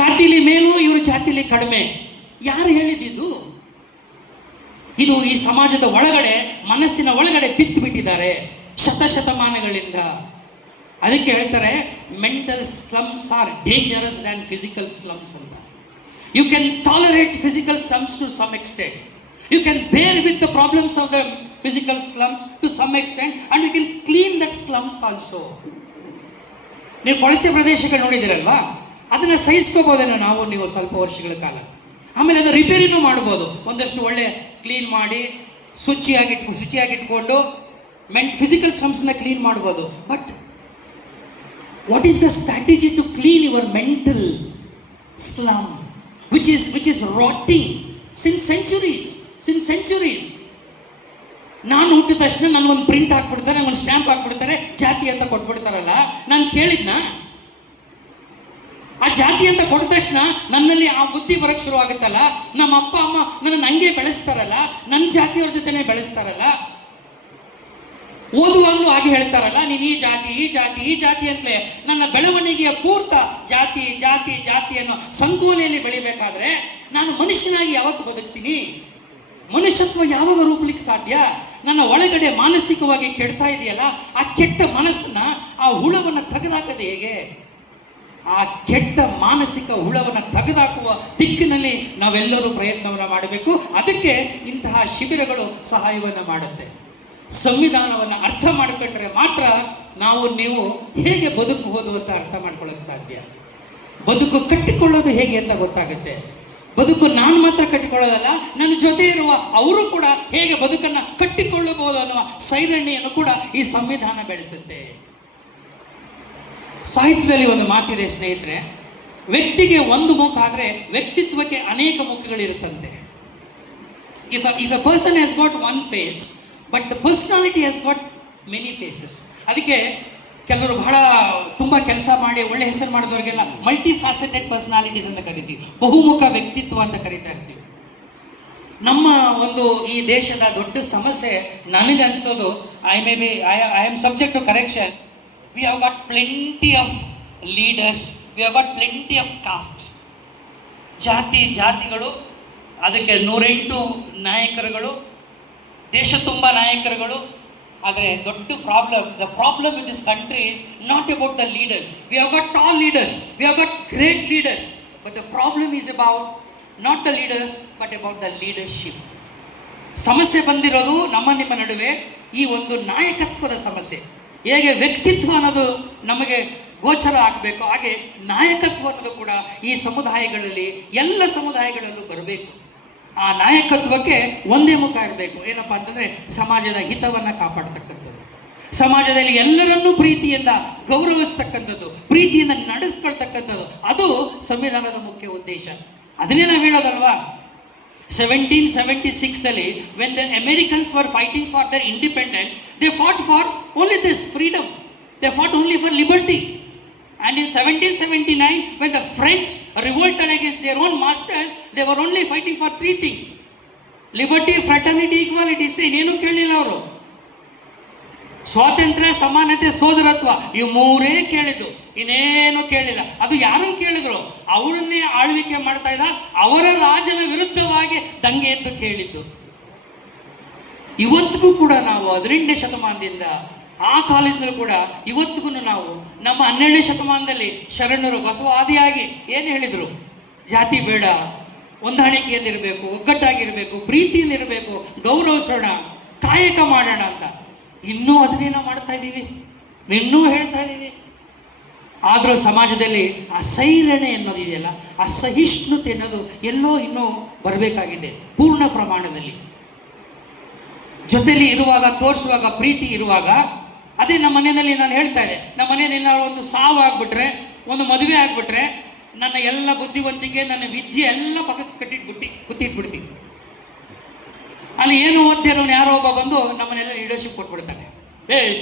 ಜಾತಿಲಿ ಮೇಲೂ ಇವ್ರ ಜಾತಿಲಿ ಕಡಿಮೆ. ಯಾರು ಹೇಳಿದ್ದು? ಇದು ಈ ಸಮಾಜದ ಒಳಗಡೆ, ಮನಸ್ಸಿನ ಒಳಗಡೆ ಬಿತ್ತು ಬಿಟ್ಟಿದ್ದಾರೆ ಶತಶತಮಾನಗಳಿಂದ. ಅದಕ್ಕೆ ಹೇಳ್ತಾರೆ mental slums are dangerous than physical slums ಅಂತ. You can tolerate physical slums to some extent, you can bear with the problems of the physical slums to some extent, and you can clean that slums also. ನೀವು ಕೊಳಚೆ ಪ್ರದೇಶಗಳು ನೋಡಿದಿರಲ್ವಾ, ಅದನ್ನು ಸಹಿಸ್ಕೋಬೋದೇನೋ ನಾವು ನೀವು ಸ್ವಲ್ಪ ವರ್ಷಗಳ ಕಾಲ. ಆಮೇಲೆ ಅದು ರಿಪೇರಿನೂ ಮಾಡ್ಬೋದು, ಒಂದಷ್ಟು ಒಳ್ಳೆ ಕ್ಲೀನ್ ಮಾಡಿ ಶುಚಿಯಾಗಿಟ್ಕೊಂಡು ಫಿಸಿಕಲ್ ಸ್ಲಮ್ಸ್ನ ಕ್ಲೀನ್ ಮಾಡ್ಬೋದು. But what is the strategy to clean your mental slum which is rotting since centuries? ನಾನು ಹುಟ್ಟಿದ ತಕ್ಷಣ ನನಗೊಂದು ಪ್ರಿಂಟ್ ಹಾಕ್ಬಿಡ್ತಾರೆ, ಒಂದು ಸ್ಟ್ಯಾಂಪ್ ಹಾಕ್ಬಿಡ್ತಾರೆ, ಜಾತಿ ಅಂತ ಕೊಟ್ಬಿಡ್ತಾರಲ್ಲ. ನಾನು ಕೇಳಿದ್ನ? ಆ ಜಾತಿ ಅಂತ ಕೊಟ್ಟ ತಕ್ಷಣ ನನ್ನಲ್ಲಿ ಆ ಬುದ್ಧಿ ಬರೋಕ್ಕೆ ಶುರು ಆಗುತ್ತಲ್ಲ. ನಮ್ಮ ಅಪ್ಪ ಅಮ್ಮ ನನ್ನನ್ನು ಹಂಗೆ ಬೆಳೆಸ್ತಾರಲ್ಲ, ನನ್ನ ಜಾತಿಯವ್ರ ಜೊತೆನೇ ಬೆಳೆಸ್ತಾರಲ್ಲ. ಓದುವಾಗಲೂ ಹಾಗೆ ಹೇಳ್ತಾರಲ್ಲ, ನೀನು ಈ ಜಾತಿ ಅಂತಲೇ. ನನ್ನ ಬೆಳವಣಿಗೆಯ ಪೂರ್ತ ಜಾತಿ ಅನ್ನೋ ಸಂಕೋಲೆಯಲ್ಲಿ ಬೆಳಿಬೇಕಾದ್ರೆ ನಾನು ಮನುಷ್ಯನಾಗಿ ಯಾವತ್ತು ಬದುಕ್ತೀನಿ? ಮನುಷ್ಯತ್ವ ಯಾವಾಗ ರೂಪಲಿಕ್ಕೆ ಸಾಧ್ಯ? ನನ್ನ ಒಳಗಡೆ ಮಾನಸಿಕವಾಗಿ ಕೆಡ್ತಾ ಇದೆಯಲ್ಲ, ಆ ಕೆಟ್ಟ ಮನಸ್ಸನ್ನು, ಆ ಹುಳವನ್ನು ತೆಗೆದಾಕದು ಹೇಗೆ? ಆ ಕೆಟ್ಟ ಮಾನಸಿಕ ಹುಳವನ್ನು ತೆಗೆದಾಕುವ ದಿಕ್ಕಿನಲ್ಲಿ ನಾವೆಲ್ಲರೂ ಪ್ರಯತ್ನವನ್ನು ಮಾಡಬೇಕು. ಅದಕ್ಕೆ ಇಂತಹ ಶಿಬಿರಗಳು ಸಹಾಯವನ್ನು ಮಾಡುತ್ತೆ. ಸಂವಿಧಾನವನ್ನು ಅರ್ಥ ಮಾಡ್ಕೊಂಡ್ರೆ ಮಾತ್ರ ನೀವು ಹೇಗೆ ಬದುಕಬಹುದು ಅಂತ ಅರ್ಥ ಮಾಡ್ಕೊಳ್ಳೋಕೆ ಸಾಧ್ಯ. ಬದುಕು ಕಟ್ಟಿಕೊಳ್ಳೋದು ಹೇಗೆ ಅಂತ ಗೊತ್ತಾಗುತ್ತೆ. ಬದುಕು ನಾನು ಮಾತ್ರ ಕಟ್ಟಿಕೊಳ್ಳೋದಲ್ಲ, ನನ್ನ ಜೊತೆ ಇರುವ ಅವರು ಕೂಡ ಹೇಗೆ ಬದುಕನ್ನು ಕಟ್ಟಿಕೊಳ್ಳಬಹುದು ಅನ್ನುವ ಸೈರಣ್ಯನ್ನು ಕೂಡ ಈ ಸಂವಿಧಾನ ಬೆಳೆಸುತ್ತೆ. ಸಾಹಿತ್ಯದಲ್ಲಿ ಒಂದು ಮಾತಿದೆ ಸ್ನೇಹಿತರೆ, ವ್ಯಕ್ತಿಗೆ ಒಂದು ಮುಖ ಆದರೆ ವ್ಯಕ್ತಿತ್ವಕ್ಕೆ ಅನೇಕ ಮುಖಗಳಿರುತ್ತಂತೆ. If a person has got one face but the personality has got many faces. ಅದಕ್ಕೆ ಕೆಲವರು ತುಂಬ ಕೆಲಸ ಮಾಡಿ ಒಳ್ಳೆ ಹೆಸರು ಮಾಡಿದವ್ರಿಗೆಲ್ಲ ಮಲ್ಟಿ ಫ್ಯಾಸೆಟೆಡ್ ಪರ್ಸನಾಲಿಟೀಸ್ ಅಂತ ಕರಿತೀವಿ, ಬಹುಮುಖ ವ್ಯಕ್ತಿತ್ವ ಅಂತ ಕರಿತಾ ಇರ್ತೀವಿ. ನಮ್ಮ ಒಂದು ಈ ದೇಶದ ದೊಡ್ಡ ಸಮಸ್ಯೆ ನನಗೆ ಅನಿಸೋದು, I am subject to correction. We have got plenty of leaders, we have got plenty of castes. ಜಾತಿಗಳು, ಅದಕ್ಕೆ 108 ನಾಯಕರುಗಳು, ದೇಶ ತುಂಬ ನಾಯಕರುಗಳು. ಆದರೆ ದೊಡ್ಡ the problem with this country is not about the leaders. We have got tall leaders, we have got great leaders, but the problem is about not the leaders but about the leadership. ಸಮಸ್ಯೆ ಬಂದಿರೋದು ನಿಮ್ಮ ನಡುವೆ ಈ ಒಂದು ನಾಯಕತ್ವದ ಸಮಸ್ಯೆ. ಹೇಗೆ ವ್ಯಕ್ತಿತ್ವ ಅನ್ನೋದು ನಮಗೆ ಗೋಚರ ಆಗಬೇಕು, ಹಾಗೆ ನಾಯಕತ್ವ ಅನ್ನೋದು ಕೂಡ ಈ ಸಮುದಾಯಗಳಲ್ಲಿ, ಎಲ್ಲ ಸಮುದಾಯಗಳಲ್ಲೂ ಬರಬೇಕು. ಆ ನಾಯಕತ್ವಕ್ಕೆ ಒಂದೇ ಮುಖ ಇರಬೇಕು. ಏನಪ್ಪ ಅಂತಂದರೆ ಸಮಾಜದ ಹಿತವನ್ನು ಕಾಪಾಡ್ತಕ್ಕಂಥದ್ದು, ಸಮಾಜದಲ್ಲಿ ಎಲ್ಲರನ್ನೂ ಪ್ರೀತಿಯಿಂದ ಗೌರವಿಸ್ತಕ್ಕಂಥದ್ದು, ಪ್ರೀತಿಯಿಂದ ನಡೆಸ್ಕೊಳ್ತಕ್ಕಂಥದ್ದು. ಅದು ಸಂವಿಧಾನದ ಮುಖ್ಯ ಉದ್ದೇಶ. ಅದನ್ನೇ ನಾವು ಹೇಳೋದಲ್ವಾ, 1776 ಅಲ್ಲಿ when the Americans were fighting for their independence, they fought for only this freedom, they fought only for liberty. And in 1779 when the French revolted against their own masters, they were only fighting for 3 things: liberty, fraternity, equality. ಇಷ್ಟೇ, ಇನ್ನೇನು ಕೇಳಲಿಲ್ಲ ಅವರು. ಸ್ವಾತಂತ್ರ್ಯ, ಸಮಾನತೆ, ಸೋದರತ್ವ, ಇವು 3 ಕೇಳಿದ್ದು, ಇನ್ನೇನು ಕೇಳಿಲ್ಲ. ಅದು ಯಾರನ್ನು ಕೇಳಿದ್ರು? ಅವರನ್ನೇ ಆಳ್ವಿಕೆ ಮಾಡ್ತಾ ಇದ್ದ ಅವರ ರಾಜನ ವಿರುದ್ಧವಾಗಿ ದಂಗೆ ಎದ್ದು ಕೇಳಿದ್ದು. ಇವತ್ತಿಗೂ ಕೂಡ ನಾವು 18ನೇ ಶತಮಾನದಿಂದ, ಆ ಕಾಲದಿಂದಲೂ ಕೂಡ ಇವತ್ತಿಗೂ ನಾವು ನಮ್ಮ 12ನೇ ಶತಮಾನದಲ್ಲಿ ಶರಣರು ಬಸವಾದಿಯಾಗಿ ಏನು ಹೇಳಿದರು? ಜಾತಿ ಬೇಡ, ಹೊಂದಾಣಿಕೆಯಿಂದಿರಬೇಕು, ಒಗ್ಗಟ್ಟಾಗಿರಬೇಕು, ಪ್ರೀತಿಯಿಂದಿರಬೇಕು, ಗೌರವಿಸೋಣ, ಕಾಯಕ ಮಾಡೋಣ ಅಂತ. ಇನ್ನೂ ಅದನ್ನೇ ನಾವು ಮಾಡ್ತಾ ಇದ್ದೀವಿ, ಇನ್ನೂ ಹೇಳ್ತಾ ಇದ್ದೀವಿ. ಆದರೂ ಸಮಾಜದಲ್ಲಿ ಆ ಸೈರಣೆ ಅನ್ನೋದಿದೆಯಲ್ಲ, ಆ ಸಹಿಷ್ಣುತೆ ಅನ್ನೋದು ಎಲ್ಲೋ ಇನ್ನೂ ಬರಬೇಕಾಗಿದೆ ಪೂರ್ಣ ಪ್ರಮಾಣದಲ್ಲಿ. ಜೊತೆಲಿ ಇರುವಾಗ, ತೋರಿಸುವಾಗ, ಪ್ರೀತಿ ಇರುವಾಗ. ಅದೇ ನಮ್ಮ ಮನೆಯಲ್ಲಿ ನಾನು ಹೇಳ್ತಾ ಇದ್ದೆ, ನಮ್ಮ ಮನೆಯಲ್ಲಿ ಏನಾದ್ರು ಒಂದು ಸಾವು ಆಗಿಬಿಟ್ರೆ, ಒಂದು ಮದುವೆ ಆಗಿಬಿಟ್ರೆ, ನನ್ನ ಎಲ್ಲ ಬುದ್ಧಿವಂತಿಕೆ, ನನ್ನ ವಿದ್ಯೆ ಎಲ್ಲ ಪಕ್ಕಕ್ಕೆ ಕುತ್ತಿಟ್ಬಿಡ್ತೀನಿ. ಅಲ್ಲಿ ಏನು ಓದ್ತಿರೋನು ಯಾರೋ ಒಬ್ಬ ಬಂದು ನಮ್ಮನ್ನೆಲ್ಲ ಲೀಡರ್ಶಿಪ್ ಕೊಟ್ಬಿಡ್ತಾನೆ.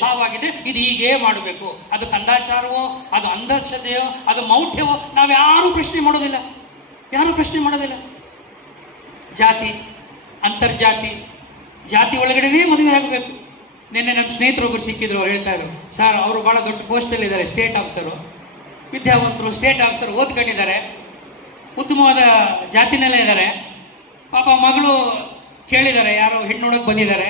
ಸಾವಾಗಿದೆ, ಇದು ಹೀಗೇ ಮಾಡಬೇಕು, ಅದು ಕಂದಾಚಾರವೋ, ಅದು ಅಂಧಶ್ರದ್ಧೆಯೋ, ಅದು ಮೌಢ್ಯವೋ, ನಾವು ಯಾರೂ ಪ್ರಶ್ನೆ ಮಾಡೋದಿಲ್ಲ. ಜಾತಿ, ಅಂತರ್ಜಾತಿ, ಜಾತಿ ಒಳಗಡೆನೇ ಮದುವೆ ಆಗಬೇಕು. ನಿನ್ನೆ ನಮ್ಮ ಸ್ನೇಹಿತರೊಬ್ಬರು ಸಿಕ್ಕಿದ್ರು, ಅವ್ರು ಹೇಳ್ತಾ ಇದ್ರು, ಸರ್ ಅವರು ಭಾಳ ದೊಡ್ಡ ಪೋಸ್ಟಲ್ಲಿದ್ದಾರೆ, ಸ್ಟೇಟ್ ಆಫೀಸರು, ವಿದ್ಯಾವಂತರು, ಸ್ಟೇಟ್ ಆಫೀಸರ್, ಓದ್ಕೊಂಡಿದ್ದಾರೆ. ಉತ್ತಮವಾದ ಜಾತಿನಲ್ಲೇ ಇದ್ದಾರೆ. ಪಾಪ ಮಗಳು ಕೇಳಿದ್ದಾರೆ, ಯಾರೋ ಹೆಣ್ಣು ನೋಡೋಕೆ ಬಂದಿದ್ದಾರೆ.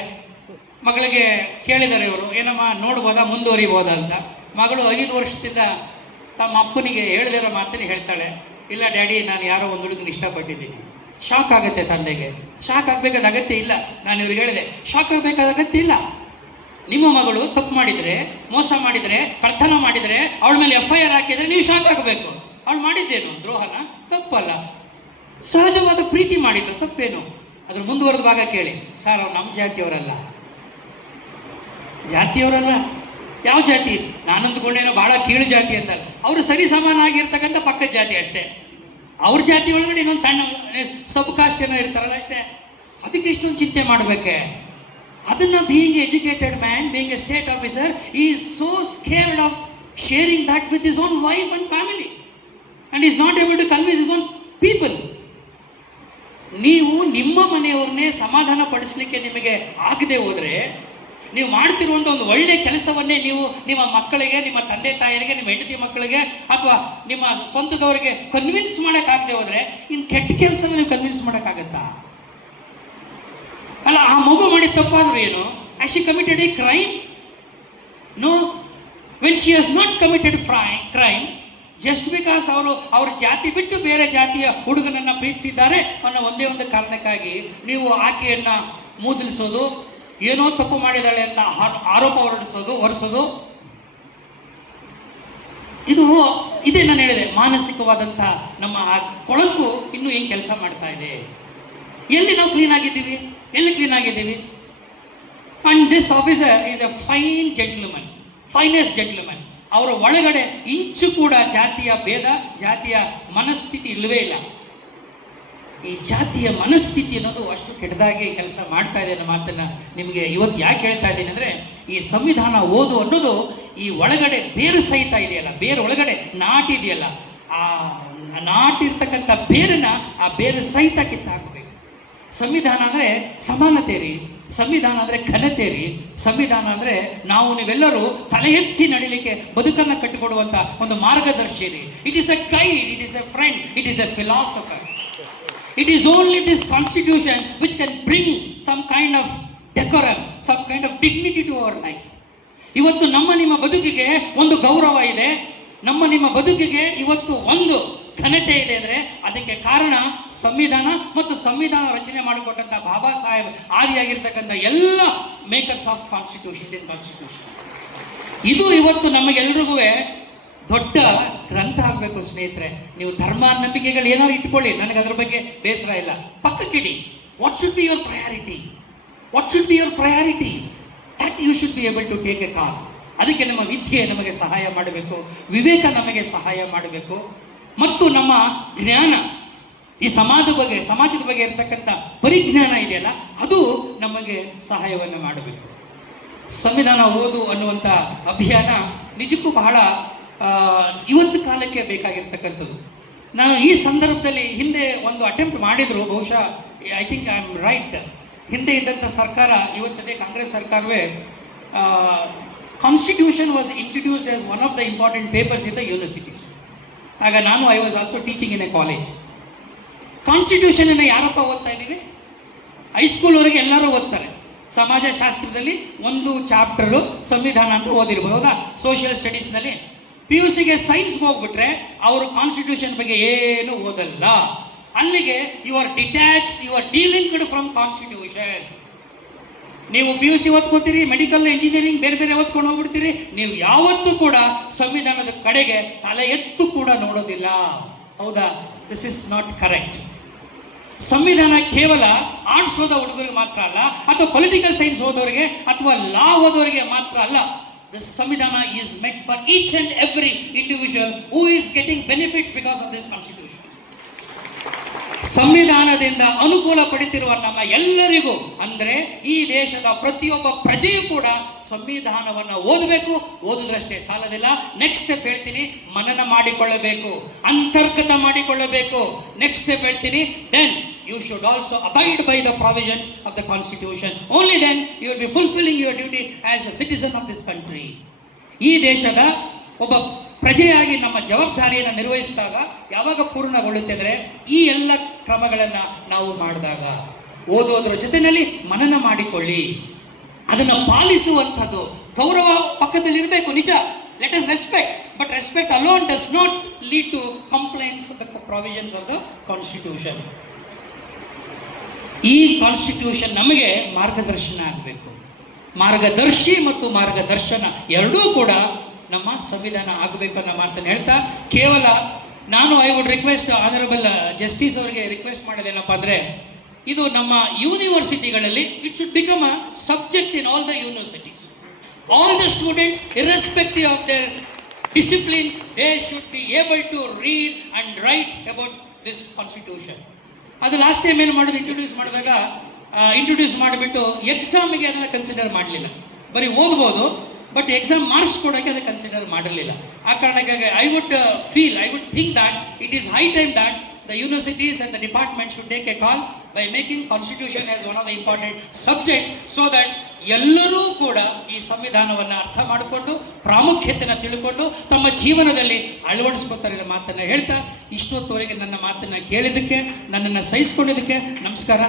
ಮಗಳಿಗೆ ಕೇಳಿದ್ದಾರೆ ಇವರು, ಏನಮ್ಮ ನೋಡ್ಬೋದಾ, ಮುಂದುವರಿಬೋದಾ ಅಂತ. ಮಗಳು 5 ವರ್ಷದಿಂದ ತಮ್ಮ ಅಪ್ಪನಿಗೆ ಹೇಳ್ದಿರೋ ಮಾತನ್ನು ಹೇಳ್ತಾಳೆ, ಇಲ್ಲ ಡ್ಯಾಡಿ, ನಾನು ಯಾರೋ ಒಂದು ಹುಡುಗನ ಇಷ್ಟಪಟ್ಟಿದ್ದೀನಿ. ಶಾಕ್ ಆಗುತ್ತೆ ತಂದೆಗೆ. ಶಾಕ್ ಆಗಬೇಕಾದ ಅಗತ್ಯ ಇಲ್ಲ. ನಾನು ಇವ್ರಿಗೆ ಹೇಳಿದೆ, ಶಾಕ್ ಆಗಬೇಕಾದ ಅಗತ್ಯ ಇಲ್ಲ. ನಿಮ್ಮ ಮಗಳು ತಪ್ಪು ಮಾಡಿದರೆ, ಮೋಸ ಮಾಡಿದರೆ, ಕಳ್ತನ ಮಾಡಿದರೆ, ಅವಳ ಮೇಲೆ FIR ಹಾಕಿದರೆ ನೀವು ಶಾಕ್ ಆಗಬೇಕು. ಅವಳು ಮಾಡಿದ್ದೇನು ದ್ರೋಹನ? ತಪ್ಪಲ್ಲ, ಸಹಜವಾದ ಪ್ರೀತಿ ಮಾಡಿದ್ಲು, ತಪ್ಪೇನು? ಅದ್ರ ಮುಂದುವರೆದ ಭಾಗ ಕೇಳಿ. ಸರ್, ಅವ್ರು ನಮ್ಮ ಜಾತಿಯವರಲ್ಲ. ಜಾತಿಯವರಲ್ಲ? ಯಾವ ಜಾತಿ? ನಾನು ಅಂದ್ಕೊಂಡೇನೋ ಭಾಳ ಕೀಳು ಜಾತಿ ಅಂತ. ಅವರು ಸರಿ ಸಮಾನಾಗಿರ್ತಕ್ಕಂಥ ಪಕ್ಕದ ಜಾತಿ ಅಷ್ಟೇ. ಅವ್ರ ಜಾತಿ ಒಳಗಡೆ ಇನ್ನೊಂದು ಸಣ್ಣ ಸಬ್ ಕಾಸ್ಟ್ ಏನೋ ಇರ್ತಾರಲ್ಲ ಅಷ್ಟೇ. ಅದಕ್ಕೆ ಇಷ್ಟೊಂದು ಚಿಂತೆ ಮಾಡಬೇಕೆ? ಅದನ್ನು being educated man, being a state officer, is so scared of sharing that with his own wife and family and is not able to convince his own people. ನೀವು ನಿಮ್ಮ ಮನೆಯವ್ರನ್ನೇ ಸಮಾಧಾನ ಪಡಿಸ್ಲಿಕ್ಕೆ ನಿಮಗೆ ಆಗದೆ ಹೋದರೆ, ನೀವು ಮಾಡ್ತಿರುವಂಥ ಒಂದು ಒಳ್ಳೆಯ ಕೆಲಸವನ್ನೇ ನೀವು ನಿಮ್ಮ ಮಕ್ಕಳಿಗೆ, ನಿಮ್ಮ ತಂದೆ ತಾಯಿಯರಿಗೆ, ನಿಮ್ಮ ಹೆಂಡತಿ ಮಕ್ಕಳಿಗೆ ಅಥವಾ ನಿಮ್ಮ ಸ್ವಂತದವರಿಗೆ ಕನ್ವಿನ್ಸ್ ಮಾಡೋಕ್ಕಾಗದೆ ಹೋದರೆ, ಇನ್ನು ಕೆಟ್ಟ ಕೆಲಸನ ನೀವು ಕನ್ವಿನ್ಸ್ ಮಾಡೋಕ್ಕಾಗತ್ತಾ? ಅಲ್ಲ, ಆ ಮಗು ಮಾಡಿದ ತಪ್ಪಾದರೂ ಏನು? Has she committed a crime? No. When she has not committed crime, just because ಅವ್ರ ಜಾತಿ ಬಿಟ್ಟು ಬೇರೆ ಜಾತಿಯ ಹುಡುಗನನ್ನು ಪ್ರೀತಿಸಿದ್ದಾರೆ ಅನ್ನೋ ಒಂದೇ ಒಂದು ಕಾರಣಕ್ಕಾಗಿ ನೀವು ಆಕೆಯನ್ನು ಮೂದಲಿಸೋದು, ಏನೋ ತಪ್ಪು ಮಾಡಿದಾಳೆ ಅಂತ ಆರೋಪ ಹೊರಿಸೋದು, ಇದೇ ನಾನು ಹೇಳಿದೆ, ಮಾನಸಿಕವಾದಂಥ ನಮ್ಮ ಆ ಕೊಳಕು ಇನ್ನೂ ಏನು ಕೆಲಸ ಮಾಡ್ತಾ ಇದೆ. ಎಲ್ಲಿ ನಾವು ಕ್ಲೀನ್ ಆಗಿದ್ದೀವಿ? ಎಲ್ಲಿ ಕ್ಲೀನ್ ಆಗಿದ್ದೀವಿ? And this officer is A fine gentleman, finest gentleman. ಅವರ ಒಳಗಡೆ ಇಂಚು ಕೂಡ ಜಾತಿಯ ಭೇದ, ಜಾತಿಯ ಮನಸ್ಥಿತಿ ಇಲ್ಲವೇ ಇಲ್ಲ. ಈ ಜಾತಿಯ ಮನಸ್ಥಿತಿ ಅನ್ನೋದು ಅಷ್ಟು ಕೆಟ್ಟದಾಗಿ ಕೆಲಸ ಮಾಡ್ತಾ ಇದೆ ಅನ್ನೋ ಮಾತನ್ನು ನಿಮಗೆ ಇವತ್ತು ಯಾಕೆ ಹೇಳ್ತಾ ಇದ್ದೀನಿ ಅಂದರೆ, ಈ ಸಂವಿಧಾನ ಓದು ಅನ್ನೋದು ಈ ಒಳಗಡೆ ಬೇರು ಸಹಿತ ಇದೆಯಲ್ಲ, ಬೇರು ಒಳಗಡೆ ನಾಟಿದೆಯಲ್ಲ, ಆ ನಾಟಿರ್ತಕ್ಕಂಥ ಬೇರನ್ನು ಆ ಬೇರು ಸಹಿತ ಕಿತ್ತಾಕಬೇಕು. ಸಂವಿಧಾನ ಅಂದರೆ ಸಮಾನತೆ ರೀ, ಸಂವಿಧಾನ ಅಂದರೆ ಘನತೆ ರೀ, ಸಂವಿಧಾನ ಅಂದರೆ ನಾವು ನೀವೆಲ್ಲರೂ ತಲೆ ಎತ್ತಿ ನಡಿಲಿಕ್ಕೆ ಬದುಕನ್ನು ಕಟ್ಟಿಕೊಡುವಂಥ ಒಂದು ಮಾರ್ಗದರ್ಶಿ ರೀ. It is A guide, it is A friend, it is A philosopher. It is only this constitution which can bring some kind of decorum, some kind of dignity to our life. ಇವತ್ತು ನಮ್ಮ ನಿಮ್ಮ ಬದುಕಿಗೆ ಒಂದು ಗೌರವ ಇದೆ, ನಮ್ಮ ನಿಮ್ಮ ಬದುಕಿಗೆ ಇವತ್ತು ಒಂದು ಘನತೆ ಇದೆ ಅಂದರೆ ಅದಕ್ಕೆ ಕಾರಣ ಸಂವಿಧಾನ ಮತ್ತು ಸಂವಿಧಾನ ರಚನೆ ಮಾಡಿಕೊಟ್ಟಂಥ ಬಾಬಾ ಸಾಹೇಬ್ ಆದಿಯಾಗಿರ್ತಕ್ಕಂಥ ಎಲ್ಲ makers of constitution, Indian constitution. ಇದು ಇವತ್ತು ನಮಗೆಲ್ರಿಗೂ ದೊಡ್ಡ ಗ್ರಂಥ ಆಗಬೇಕು ಸ್ನೇಹಿತರೆ. ನೀವು ಧರ್ಮ ನಂಬಿಕೆಗಳು ಏನಾದ್ರು ಇಟ್ಕೊಳ್ಳಿ, ನನಗೆ ಅದ್ರ ಬಗ್ಗೆ ಬೇಸರ ಇಲ್ಲ, ಪಕ್ಕಕ್ಕಿಡಿ. What should be your priority? What should be your priority? That you should be able to take a call. ಅದಕ್ಕೆ ನಮ್ಮ ವಿದ್ಯೆ ನಮಗೆ ಸಹಾಯ ಮಾಡಬೇಕು, ವಿವೇಕ ನಮಗೆ ಸಹಾಯ ಮಾಡಬೇಕು, ಮತ್ತು ನಮ್ಮ ಜ್ಞಾನ, ಈ ಸಮಾಜದ ಬಗ್ಗೆ ಇರತಕ್ಕಂಥ ಪರಿಜ್ಞಾನ ಇದೆಯಲ್ಲ, ಅದು ನಮಗೆ ಸಹಾಯವನ್ನು ಮಾಡಬೇಕು. ಸಂವಿಧಾನ ಓದು ಅನ್ನುವಂಥ ಅಭಿಯಾನ ನಿಜಕ್ಕೂ ಬಹಳ ಇವತ್ತು ಕಾಲಕ್ಕೆ ಬೇಕಾಗಿರ್ತಕ್ಕಂಥದ್ದು. ನಾನು ಈ ಸಂದರ್ಭದಲ್ಲಿ ಹಿಂದೆ ಒಂದು ಅಟೆಂಪ್ಟ್ ಮಾಡಿದರು, ಬಹುಶಃ I think I am right, ಹಿಂದೆ ಇದ್ದಂಥ ಸರ್ಕಾರ, ಇವತ್ತದೇ ಕಾಂಗ್ರೆಸ್ ಸರ್ಕಾರವೇ, constitution was introduced as one of the important papers in the universities. ಆಗ ನಾನು I was also teaching in a college. ಕಾನ್ಸ್ಟಿಟ್ಯೂಷನನ್ನು ಯಾರಪ್ಪ ಓದ್ತಾ ಇದ್ದೀವಿ? ಹೈಸ್ಕೂಲ್ವರೆಗೆ ಎಲ್ಲರೂ ಓದ್ತಾರೆ. ಸಮಾಜಶಾಸ್ತ್ರದಲ್ಲಿ ಒಂದು ಚಾಪ್ಟರು ಸಂವಿಧಾನ ಅಂತ ಓದಿರ್ಬೋದು, ಹೌದಾ? ಸೋಷಿಯಲ್ ಸ್ಟಡೀಸ್ನಲ್ಲಿ. PUCಗೆ ಸೈನ್ಸ್ಗೆ ಹೋಗ್ಬಿಟ್ರೆ ಅವರು ಕಾನ್ಸ್ಟಿಟ್ಯೂಷನ್ ಬಗ್ಗೆ ಏನು ಓದಲ್ಲ. ಅಲ್ಲಿಗೆ you are detached, you are delinked from constitution. ನೀವು PUC ಓದ್ಕೋತೀರಿ, ಮೆಡಿಕಲ್, ಇಂಜಿನಿಯರಿಂಗ್ ಬೇರೆ ಬೇರೆ ಓದ್ಕೊಂಡು ಹೋಗ್ಬಿಡ್ತೀರಿ, ನೀವು ಯಾವತ್ತೂ ಕೂಡ ಸಂವಿಧಾನದ ಕಡೆಗೆ ತಲೆ ಎತ್ತು ಕೂಡ ನೋಡೋದಿಲ್ಲ, ಹೌದಾ? This is not correct. ಸಂವಿಧಾನ ಕೇವಲ ಆರ್ಟ್ಸ್ ಓದೋ ಹುಡುಗರಿಗೆ ಮಾತ್ರ ಅಲ್ಲ, ಅಥವಾ ಪೊಲಿಟಿಕಲ್ ಸೈನ್ಸ್ ಓದೋರಿಗೆ ಅಥವಾ ಲಾ ಓದೋರಿಗೆ ಮಾತ್ರ ಅಲ್ಲ. The Samvidhana is meant for each and every individual who is getting benefits because of this constitution. ಸಂವಿಧಾನದಿಂದ ಅನುಕೂಲ ಪಡೆಯುತ್ತಿರುವ ನಮ್ಮ ಎಲ್ಲರಿಗೂ, ಅಂದರೆ ಈ ದೇಶದ ಪ್ರತಿಯೊಬ್ಬ ಪ್ರಜೆಯೂ ಕೂಡ ಸಂವಿಧಾನವನ್ನು ಓದಬೇಕು. ಓದಿದ್ರಷ್ಟೇ ಸಾಲದಿಲ್ಲ. ನೆಕ್ಸ್ಟ್ ಸ್ಟೆಪ್ ಹೇಳ್ತೀನಿ, ಮನನ ಮಾಡಿಕೊಳ್ಳಬೇಕು, ಅಂತರ್ಗತ ಮಾಡಿಕೊಳ್ಳಬೇಕು. ನೆಕ್ಸ್ಟ್ ಸ್ಟೆಪ್ ಹೇಳ್ತೀನಿ, then you should also abide by the provisions of the constitution. Only then you will be fulfilling your duty as a citizen of this country. ಈ ದೇಶದ ಒಬ್ಬ ಪ್ರಜೆಯಾಗಿ ನಮ್ಮ ಜವಾಬ್ದಾರಿಯನ್ನು ನಿರ್ವಹಿಸಿದಾಗ ಯಾವಾಗ ಪೂರ್ಣಗೊಳ್ಳುತ್ತೆ ಅಂದರೆ ಈ ಎಲ್ಲ ಕ್ರಮಗಳನ್ನು ನಾವು ಮಾಡಿದಾಗ. ಓದೋದ್ರ ಜೊತೆಯಲ್ಲಿ ಮನನ ಮಾಡಿಕೊಳ್ಳಿ, ಅದನ್ನು ಪಾಲಿಸುವಂಥದ್ದು. ಗೌರವ ಪಕ್ಕದಲ್ಲಿರಬೇಕು, ನಿಜ. Let us respect, but respect alone does not lead to complaints of the provisions of the constitution. ಈ ಕಾನ್ಸ್ಟಿಟ್ಯೂಷನ್ ನಮಗೆ ಮಾರ್ಗದರ್ಶನ ಆಗಬೇಕು. ಮಾರ್ಗದರ್ಶಿ ಮತ್ತು ಮಾರ್ಗದರ್ಶನ ಎರಡೂ ಕೂಡ ನಮ್ಮ ಸಂವಿಧಾನ ಆಗಬೇಕು ಅನ್ನೋ ಮಾತನ್ನು ಹೇಳ್ತಾ, ಕೇವಲ ನಾನು I would request honourable justice ಅವರಿಗೆ ರಿಕ್ವೆಸ್ಟ್ ಮಾಡೋದೇನಪ್ಪ ಅಂದರೆ, ಇದು ನಮ್ಮ ಯೂನಿವರ್ಸಿಟಿಗಳಲ್ಲಿ it should become a subject in all the universities. All the students irrespective of their discipline, they should be able to read and write about this constitution. ಅದು last time ಏನು ಮಾಡೋದು, introduce ಮಾಡಿಬಿಟ್ಟು ಎಕ್ಸಾಮಿಗೆ ಅದನ್ನು ಕನ್ಸಿಡರ್ ಮಾಡಲಿಲ್ಲ. ಬರೀ ಓದ್ಬೋದು, but exam marks ಕೊಡೋಕ್ಕೆ ಅದನ್ನು ಕನ್ಸಿಡರ್ ಮಾಡಿರಲಿಲ್ಲ. ಆ ಕಾರಣಕ್ಕಾಗಿ I would think that it is high time that the universities and the department should take a call by making constitution as one of the important subjects, so that ಎಲ್ಲರೂ ಕೂಡ ಈ ಸಂವಿಧಾನವನ್ನು ಅರ್ಥ ಮಾಡಿಕೊಂಡು ಪ್ರಾಮುಖ್ಯತೆಯನ್ನು ತಿಳ್ಕೊಂಡು ತಮ್ಮ ಜೀವನದಲ್ಲಿ ಅಳವಡಿಸ್ಕೊತಾರೆ ಅನ್ನೋ ಮಾತನ್ನು ಹೇಳ್ತಾ, ಇಷ್ಟೊತ್ತವರೆಗೆ ನನ್ನ ಮಾತನ್ನು ಕೇಳಿದ್ದಕ್ಕೆ, ನನ್ನನ್ನು ಸಹಿಸ್ಕೊಂಡಿದ್ದಕ್ಕೆ ನಮಸ್ಕಾರ.